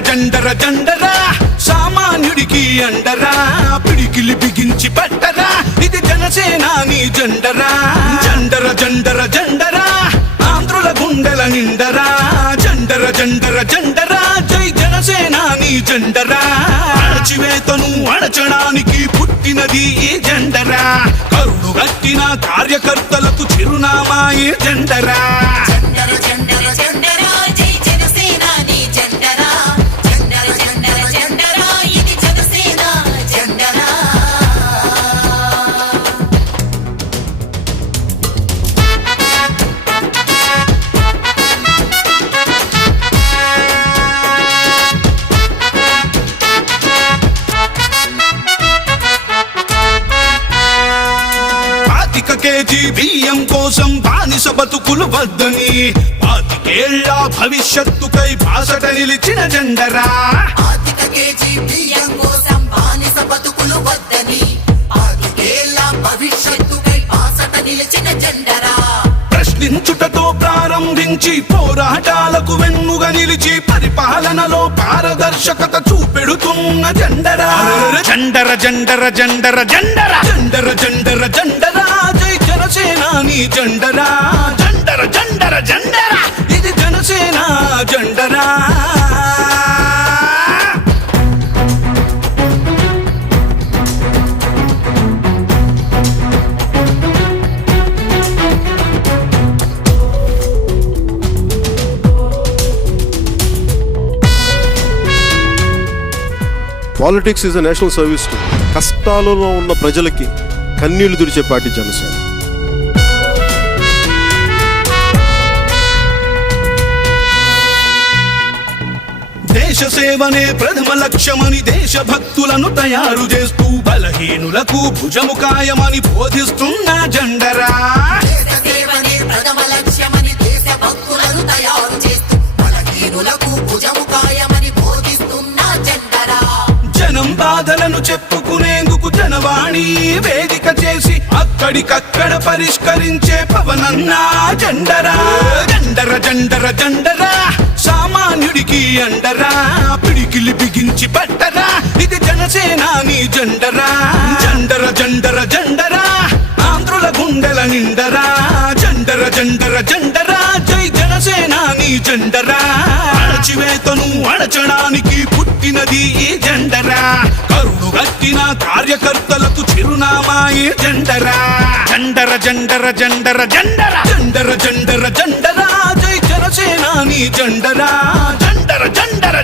జండర జండరా సామాన్యుడికి అండరా పిడికిలి బిగించి పట్టరా ఇది జనసేనాని జెండరా జండర జండర జండరా ఆంధ్రుల గుండెల నిండరా జండర జండర జండరా జై జనసేనాని జెండరా అణచివేతను అణచడానికి పుట్టినది ఈ జెండరా కరుడు గట్టిన కార్యకర్తలకు చిరునామా ఈ జెండరా కేజీ బియ్యం కోసం బానిస బతుకులు వద్దని 25 ఏళ్ల భవిష్యత్తుకై బాసట నిలిచిన జెండరా ప్రశ్నించుటతో ప్రారంభించి పోరాటాలకు వెన్నుగా నిలిచి పరిపాలనలో పారదర్శకత చూపెడుతున్న జెండరా జండర జండర జండర జండర జండర జండర జండరా జై జనసేనాని జెండరా జండర జండర జండర ఇది Janasena జెండరా politics is a national service to కష్టాలలో ఉన్న ప్రజలకి కన్నీళ్లు తుడిచే పార్టీ జనసేన. దేశ సేవనే ప్రథమ లక్ష్యమని దేశభక్తులను తయారు చేస్తూ బలహీనులకు భుజము కాయమని బోధిస్తున్న జెండరా జనం బాధలను చెప్పుకునేందుకు జనవాణి వేదిక చేసి అక్కడికక్కడ పరిష్కరించే పవనన్నా జెండరా జండర జండర జండరా సామాన్యుడికి అండరా పిడికిలి బిగించి పట్టరా ఇది జనసేనాని జెండరా జండర జండర జండరా ఆంధ్రుల గుండెల నిండరా జండర జండర జండరా జై జనసేనాని జెండరా అణచివేతను అణచడానికి పుట్టినది ఈ జెండరా కరుడు గట్టిన కార్యకర్తలకు చిరునామా ఈ జెండరా జండర జండర జండర జండర జండర జండర జండరా జై జనసేనాని జెండరా జండర జండర